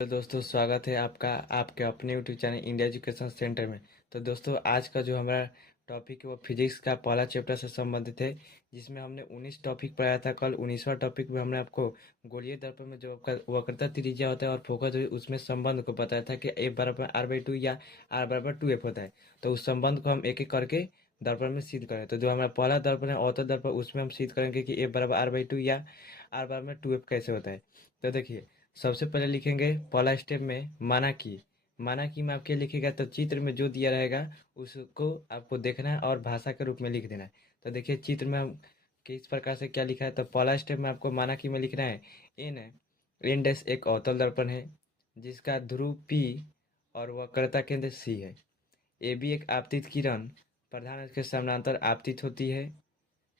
तो दोस्तों स्वागत है आपका आपके अपने YouTube channel India education centre में। तो दोस्तों आज का जो हमारा टॉपिक है वो फिजिक्स का पहला चैप्टर से संबंधित है, जिसमें हमने 19 टॉपिक पढ़ाया था। कल 19वां टॉपिक में हमने आपको गोलीय दर्पण में जो आपका वक्रता त्रिज्या होता है और फोकस हुई उसमें संबंध को बताया था कि F = R/2 या R = 2F होता है। तो उस संबंध को हम एक एक करके दर्पण में सिद्ध करें। तो जो हमारा पहला दर्पण है अवतल दर्पण, उसमें हम सिद्ध करेंगे कि F = R/2 या R = 2F कैसे होता है। तो देखिए, सबसे पहले लिखेंगे पहला स्टेप में माना कि में आप क्या लिखेगा, तो चित्र में जो दिया रहेगा उसको आपको देखना है और भाषा के रूप में लिख देना है। तो देखिए चित्र में हम किस प्रकार से क्या लिखा है। तो पहला स्टेप में आपको माना कि में लिखना है एन है। एन डैश एक अवतल दर्पण है जिसका ध्रुव P और वक्रता केंद्र C है। ए बी एक आपतित किरण प्रधान अक्ष के समानांतर आपतित होती है,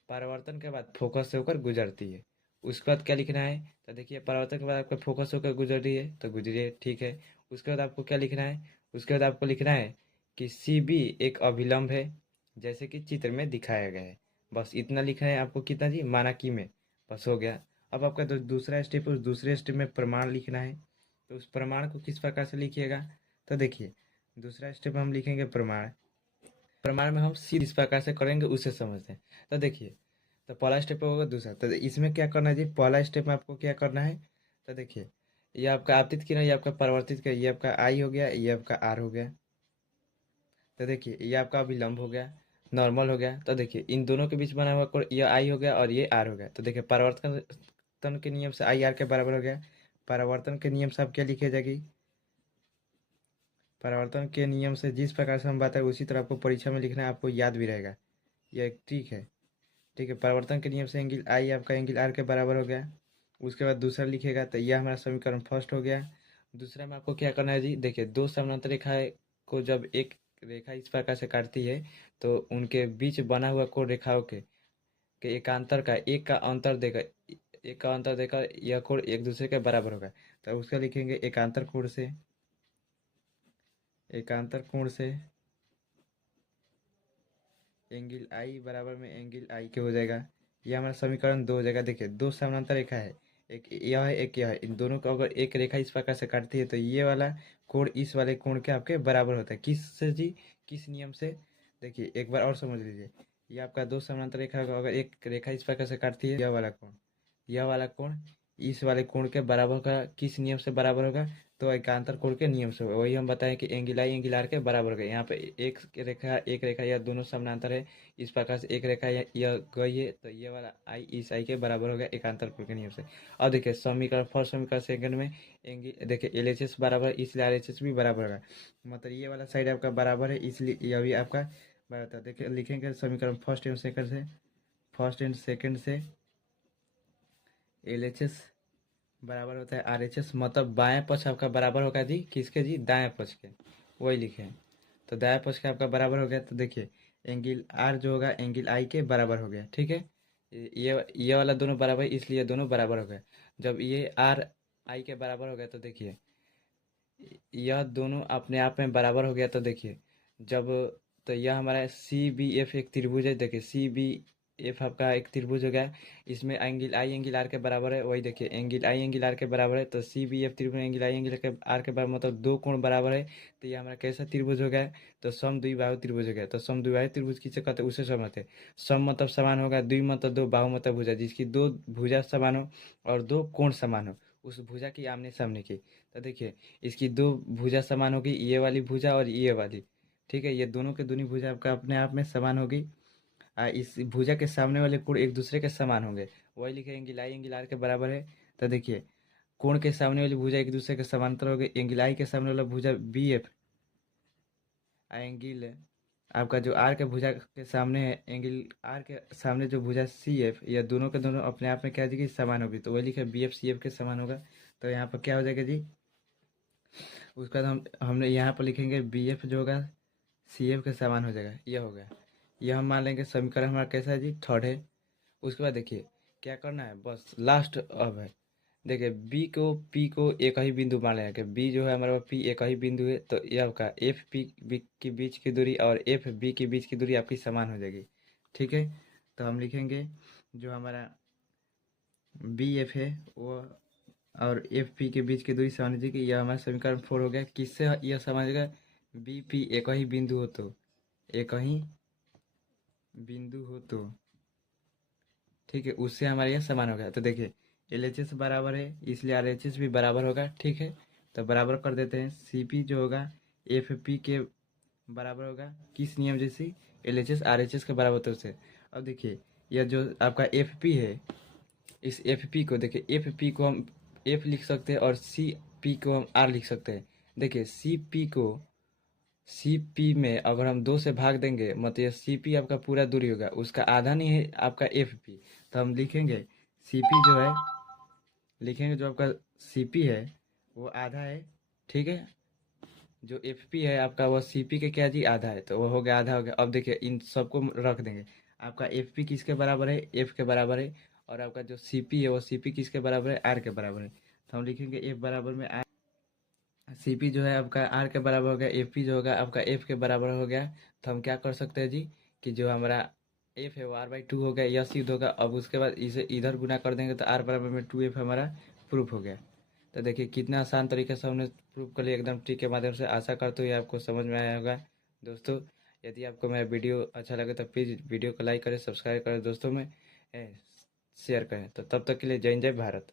परावर्तन के बाद फोकस से होकर गुजरती है। उसके बाद क्या लिखना है, तो देखिए परावर्तन के बाद आपका फोकस होकर गुजर रही है तो गुजरी है, ठीक है। उसके बाद आपको क्या लिखना है, उसके बाद आपको लिखना है कि सी बी एक अभिलंब है जैसे कि चित्र में दिखाया गया है। बस इतना लिखना है आपको, कितना जी, माना कि में। बस हो गया। अब आपका दूसरा स्टेप है, उस दूसरे स्टेप में प्रमाण लिखना है। तो उस प्रमाण को किस प्रकार से लिखिएगा, तो देखिए दूसरा स्टेप में हम लिखेंगे प्रमाण। प्रमाण में हम सीधे इस प्रकार से करेंगे, उसे समझते हैं। तो देखिए, तो पहला स्टेप होगा दूसरा, तो इसमें क्या करना है जी, पहला स्टेप में आपको क्या करना है, तो देखिए ये आपका आपतित किरण, ये आपका परावर्तित किरण, ये आपका आई हो गया, ये आपका आर हो गया। तो देखिए ये आपका अभिलंब हो गया, नॉर्मल हो गया। तो देखिए इन दोनों के बीच बना हुआ कोण, ये आई हो गया और ये आर हो गया। तो देखिए परावर्तन के नियम से आई आर के बराबर हो गया। परावर्तन के नियम से आप क्या लिखे जाएगी, परावर्तन के नियम से जिस प्रकार से हम बताए उसी तरह आपको परीक्षा में लिखना है, आपको याद भी रहेगा ये, ठीक है। ठीक है, परिवर्तन के नियम से एंगल आई आपका एंगल आर के बराबर हो गया। उसके बाद दूसरा लिखेगा, तो यह हमारा समीकरण फर्स्ट हो गया। दूसरा में आपको क्या करना है जी, देखिए दो समानांतर रेखाएं को जब एक रेखा इस प्रकार से काटती है तो उनके बीच बना हुआ कोण रेखाओं के एकांतर का एक का अंतर देकर यह कोण एक दूसरे के बराबर होगा। तो उसका लिखेंगे एकांतर कोण से एंगल आई बराबर में एंगल आई के हो जाएगा। ये हमारा समीकरण दो हो जाएगा। देखिए दो समानांतर रेखा है, एक यह है एक यह है, इन दोनों को अगर एक रेखा इस प्रकार से काटती है तो ये वाला कोण इस वाले कोण के आपके बराबर होता है। किस से जी, किस नियम से, देखिए एक बार और समझ लीजिए। ये आपका दो समानांतर रेखा को अगर एक रेखा इस प्रकार से काटती है, यह वाला कोण इस वाले कोण के बराबर का किस नियम से बराबर होगा, तो एकांतर कोण के नियम से होगा। वही हम बताएं कि एंगल आई एंगल आर के बराबर हो गए। यहाँ पे एक रेखा या दोनों समानांतर है, इस प्रकार से एक रेखा यह गई है तो ये वाला आई इस आई के बराबर हो गया एकांतर कोण के नियम से। और देखिए समीकरण फर्स्ट समीकरण सेकंड में एंगल, देखिए एल एच एस बराबर है इसलिए आर एच एस भी बराबर होगा। मतलब ये वाला साइड आपका बराबर है इसलिए यह भी आपका बराबर था। देखिए लिखेंगे समीकरण फर्स्ट एंड सेकंड से एल एच एस बराबर होता है आर एच एस, मतलब बाएं पक्ष आपका बराबर होगा जी, किसके जी, दाएं पक्ष के। वही लिखे हैं। तो दाएं पक्ष का आपका बराबर हो गया। तो देखिए एंगल आर जो होगा एंगल आई के बराबर हो गया, ठीक है। ये वाला दोनों बराबर है इसलिए दोनों बराबर हो गए। जब ये आर आई के बराबर हो गया तो देखिए यह दोनों अपने आप में बराबर हो गया। तो देखिए जब, तो यह हमारा सी बी एफ एक त्रिभुज है। देखिए सी बी एफ आपका एक त्रिभुज हो गया, इसमें एंगल आई एंगल आर के बराबर है। वही देखिए एंगल आई एंगल आर के बराबर है, तो सी बी एफ त्रिभुज एंगल आई एंगल के आर के बराबर, मतलब दो कोण बराबर है। तो ये हमारा कैसा त्रिभुज हो गया, तो समद्विबाहु त्रिभुज हो गया। तो समद्विबाहु त्रिभुज किसे कहते हैं, उसे समझते हैं। सम मतलब समान होगा, द्वि मतलब दो, बाहु मतलब भुजा, जिसकी दो भुजा समान हो और दो कोण समान हो, उस भुजा की आमने सामने की। तो देखिए इसकी दो भुजा समान होगी, ये वाली भुजा और ये वाली, ठीक है। ये दोनों के दोनों भुजा आपका अपने आप में समान होगी। इस भुजा के सामने वाले कोण एक दूसरे के समान होंगे। वही लिखे एंगल आई एंगल आर के बराबर है। तो देखिए कोण के सामने वाली भुजा एक दूसरे के समांतर होगी। एंगल आई के सामने वाला भुजा बी एफ, एंगल आपका जो आर के भुजा के सामने है, एंगल आर के सामने जो भुजा सी एफ, यह दोनों के दोनों अपने आप में क्या हो जाएगी, समान होगी। तो वही लिखे बी एफ सी एफ के समान होगा। तो यहाँ पर क्या हो जाएगा जी, उसका हमने यहाँ पर लिखेंगे बी एफ जो होगा सी एफ के समान हो जाएगा, यह हो गया। यह हम मान लेंगे समीकरण हमारा कैसा है जी, थर्ड है। उसके बाद देखिए क्या करना है, बस लास्ट अब है। देखिए बी को पी को एक ही बिंदु मान लेंगे कि बी जो है हमारे पास पी एक ही बिंदु है, तो यह आपका एफ पी बी के बीच की दूरी और एफ बी के बीच की दूरी आपकी समान हो जाएगी, ठीक है। तो हम लिखेंगे जो हमारा बी एफ है वो और एफ पी के बीच की दूरी समझ लीजिए कि यह हमारा समीकरण 4 हो गया। किससे यह समझेगा? बी पी एक ही बिंदु हो तो, एक ही बिंदु हो तो, ठीक है, उससे हमारे यह समान हो गया। तो देखिए एल एच एस बराबर है, इसलिए आर एच एस भी बराबर होगा, ठीक है। तो बराबर कर देते हैं। सी पी जो होगा एफ पी के बराबर होगा, किस नियम जैसे? L H S R H S के बराबर होता है उससे। अब देखिए यह जो आपका एफ पी है, इस एफ पी को देखिए, एफ पी को हम एफ लिख सकते हैं और सी पी को हम आर लिख सकते हैं। देखिए सी पी में अगर हम 2 से भाग देंगे मतलब ये सी पी आपका पूरा दूरी होगा, उसका आधा नहीं है आपका एफ पी। तो हम लिखेंगे सी पी जो है, लिखेंगे जो आपका सी पी है वो आधा है, ठीक है। जो एफ पी है आपका वो सी पी के क्या जी आधा है, तो वो हो गया, आधा हो गया। अब देखिए इन सबको रख देंगे। आपका एफ पी किसके बराबर है? एफ के बराबर है। और आपका जो सी पी है वो सी पी किसके बराबर है? आर के बराबर है। तो हम लिखेंगे एफ बराबर में आर, सी पी जो है आपका आर के बराबर हो गया, एफ पी जो होगा आपका एफ के बराबर हो गया। तो हम क्या कर सकते हैं जी, कि जो हमारा एफ है वो आर बाई टू हो गया, यह सिद्ध होगा। अब उसके बाद इसे इधर गुना कर देंगे तो आर बराबर में टू एफ हमारा प्रूफ हो गया। तो देखिए कितना आसान तरीके से हमने प्रूफ कर लिया एकदम ट्रिक के माध्यम से। आशा करते हुए आपको समझ में आया होगा दोस्तों। यदि आपको मेरा वीडियो अच्छा लगे तो प्लीज़ वीडियो को लाइक करें, सब्सक्राइब करें, दोस्तों में शेयर करें। तो तब तक के लिए जय हिंद, जय भारत।